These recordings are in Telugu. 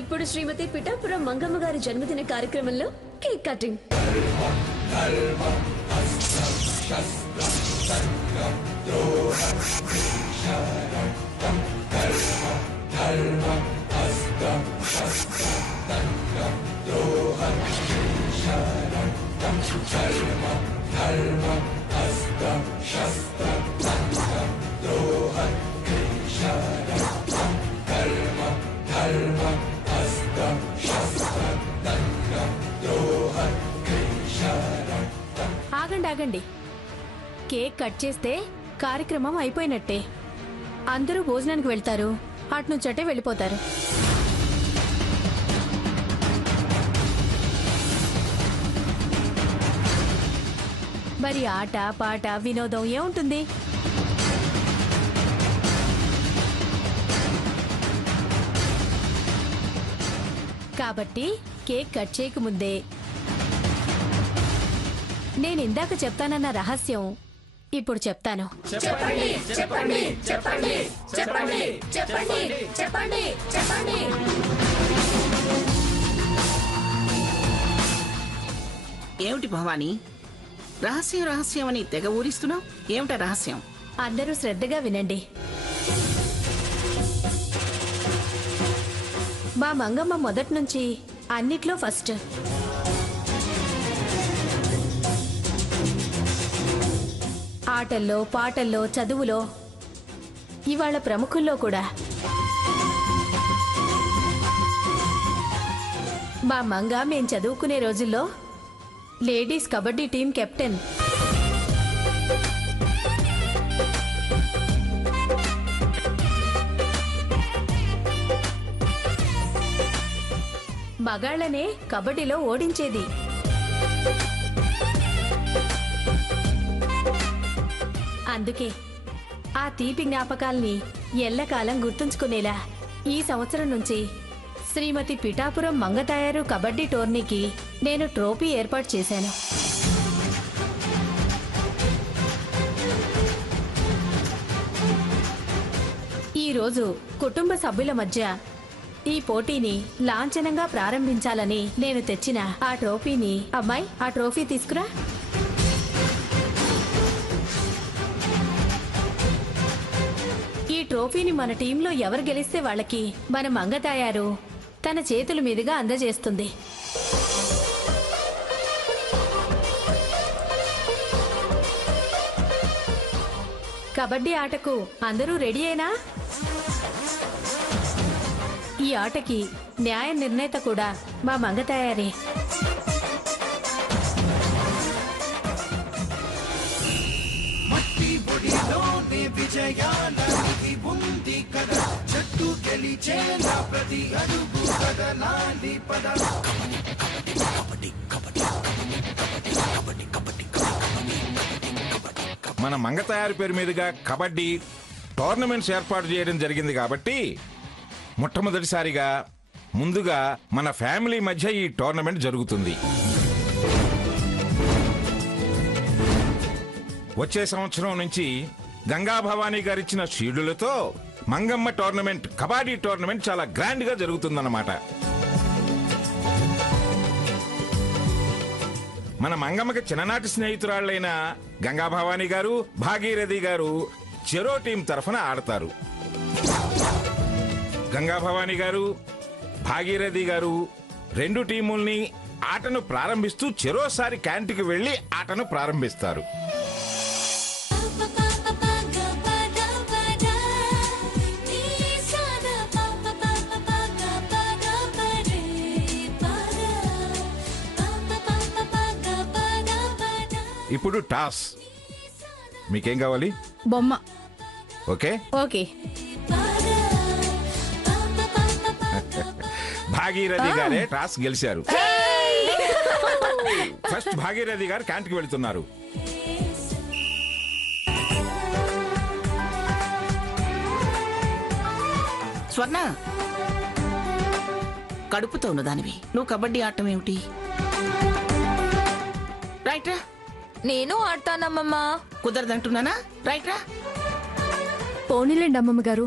ఇప్పుడు శ్రీమతి పిఠాపురం మంగమ్మ గారి జన్మదిన కార్యక్రమంలో కేక్ కటింగ్. ఆగండి, కేక్ కట్ చేస్తే కార్యక్రమం అయిపోయినట్టే. అందరూ భోజనానికి వెళ్తారు, అట్నుంచటే వెళ్ళిపోతారు. మరి ఆట పాట వినోదం ఏముంటుంది? కాబట్టి కేక్ కట్ చేయకముందే నేను ఇందాక చెప్తానన్న రహస్యం ఇప్పుడు చెప్తాను. చెప్పండి చెప్పండి చెప్పండి చెప్పండి చెప్పండి చెప్పండి చెప్పండి. ఏమిటి భవానీ, రహస్యం రహస్యం అని తెగ ఊరిస్తున్నావు? ఏమిటా రహస్యం? అందరూ శ్రద్ధగా వినండి. మా మంగమ్మ మొదటి నుంచి అన్నిట్లో ఫస్ట్. ఆటల్లో, పాటల్లో, చదువులో, ఇవాళ ప్రముఖుల్లో కూడా. మా మంగ మేం చదువుకునే రోజుల్లో లేడీస్ కబడ్డీ టీం కెప్టెన్. మగాళ్లనే కబడ్డీలో ఓడించేది. అందుకే ఆ తీపి జ్ఞాపకాల్ని ఎల్లకాలం గుర్తుంచుకునేలా ఈ సంవత్సరం నుంచి శ్రీమతి పిఠాపురం మంగతాయారు కబడ్డీ టోర్నీకి నేను ట్రోఫీ ఏర్పాటు చేశాను. ఈరోజు కుటుంబ సభ్యుల మధ్య ఈ పోటీని లాంఛనంగా ప్రారంభించాలని నేను తెచ్చిన ఆ ట్రోఫీని, అమ్మాయి ఆ ట్రోఫీ తీసుకురా. ఈ ట్రోఫీని మన టీంలో ఎవరు గెలిస్తే వాళ్ళకి మన మంగతాయారు తన చేతుల మీదుగా అందజేస్తుంది. కబడ్డీ ఆటకు అందరూ రెడీ అయినా? ఈ ఆటకి న్యాయ నిర్ణేత కూడా మా మంగతాయారే. మన మంగతాయారు పేరు మీదుగా కబడ్డీ టోర్నమెంట్స్ ఏర్పాటు చేయడం జరిగింది కాబట్టి మొట్టమొదటిసారిగా ముందుగా మన ఫ్యామిలీ మధ్య ఈ టోర్నమెంట్ జరుగుతుంది. వచ్చే సంవత్సరం నుంచి గంగా భవానీ గారిచ్చిన షీల్డులతో మంగమ్మ టోర్నమెంట్, కబడ్డీ టోర్నమెంట్ చాలా గ్రాండ్ గా జరుగుతుందన్నమాట. మన మంగమ్మకి చిన్ననాటి స్నేహితురాళ్లైన గంగా భవానీ గారు, భాగీరథి గారు చెరో టీం తరఫున ఆడతారు. గంగా భవానీ గారు, భాగీరథి గారు రెండు టీముల్ని ఆటను ప్రారంభిస్తూ చెరోసారి క్యాంటీకి వెళ్లి ఆటను ప్రారంభిస్తారు. ఇప్పుడు టాస్. మీకేం కావాలి? బొమ్మ. Okay okay. భాగీరథి గారే టాస్ గెలిచారు. ఫస్ట్ భాగీరథి గారు క్యాంటీకి వెళ్తున్నారు. స్వర్ణ, కడుపుతో ఉన్నదానివి నువ్వు కబడ్డీ ఆడటం ఏమిటి? రైట్ రా. నేను ఆడతానమ్మమ్మా. కుదరదంటున్నానా? రైట్ రా. పోనీలేండి అమ్మమ్మ గారు,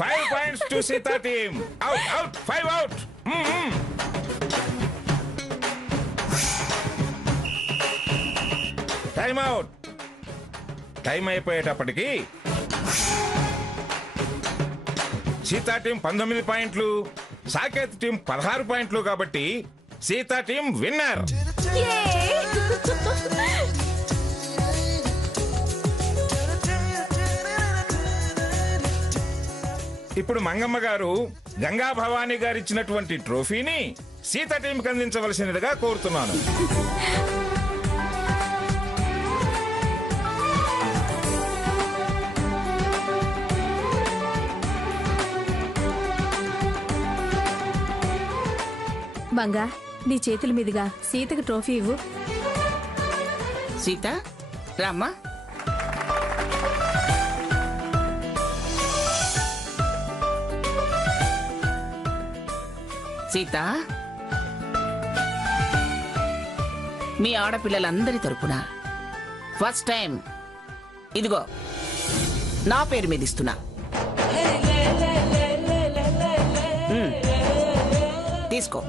5 points to Sita team. Out. 5 out. Time out. Time అయిపోయేటప్పటికి సీతా టీం 19 పాయింట్లు, సాకేత్ టీం 16 పాయింట్లు కాబట్టి సీతా టీం విన్నర్. ఇప్పుడు మంగమ్మ గారు గంగా భవానీ గారు ఇచ్చినటువంటి ట్రోఫీని సీతా టీంకి అందించవలసినదిగా కోరుతున్నాను. మంగా, నీ చేతుల మీదుగా సీతకు ట్రోఫీ ఇవ్వు. సీత రామ్మా. సీత, మీ ఆడపిల్లలందరి తరపున ఫస్ట్ టైం ఇదిగో నా పేరు మీద ఇస్తున్నా. తీసుకో.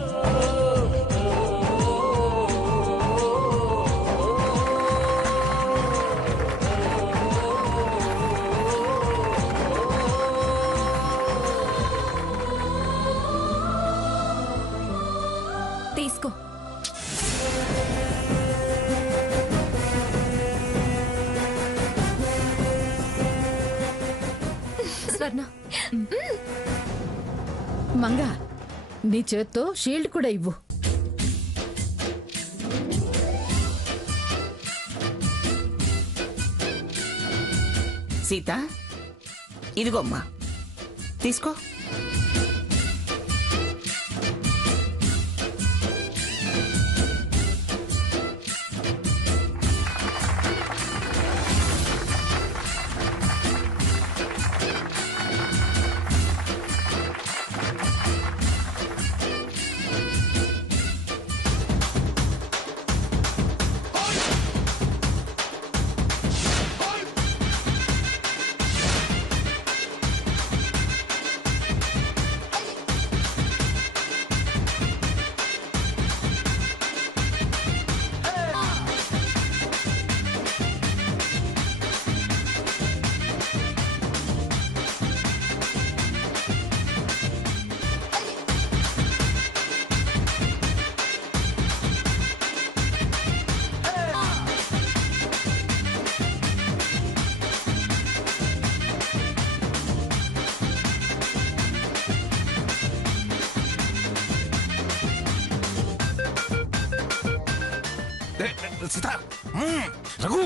తీసుకో. స్వర్ణ, మంగా, నీ చేత్తో షీల్డ్ కూడా ఇవ్వు. సీత, ఇదిగోమ్మా, తీసుకో. సీత, రఘు,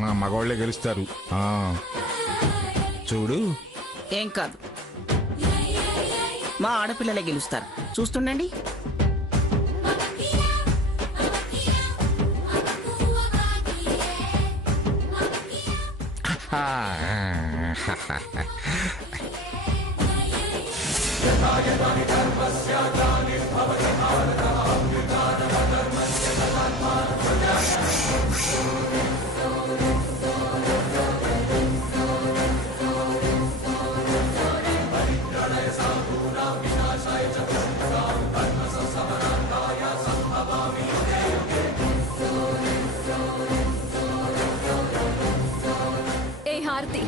మా మగవాళ్ళే గెలుస్తారు. చూడు. ఏం కాదు, మా ఆడపిల్లలే గెలుస్తారు. చూస్తుండండి. ఏ హారతి,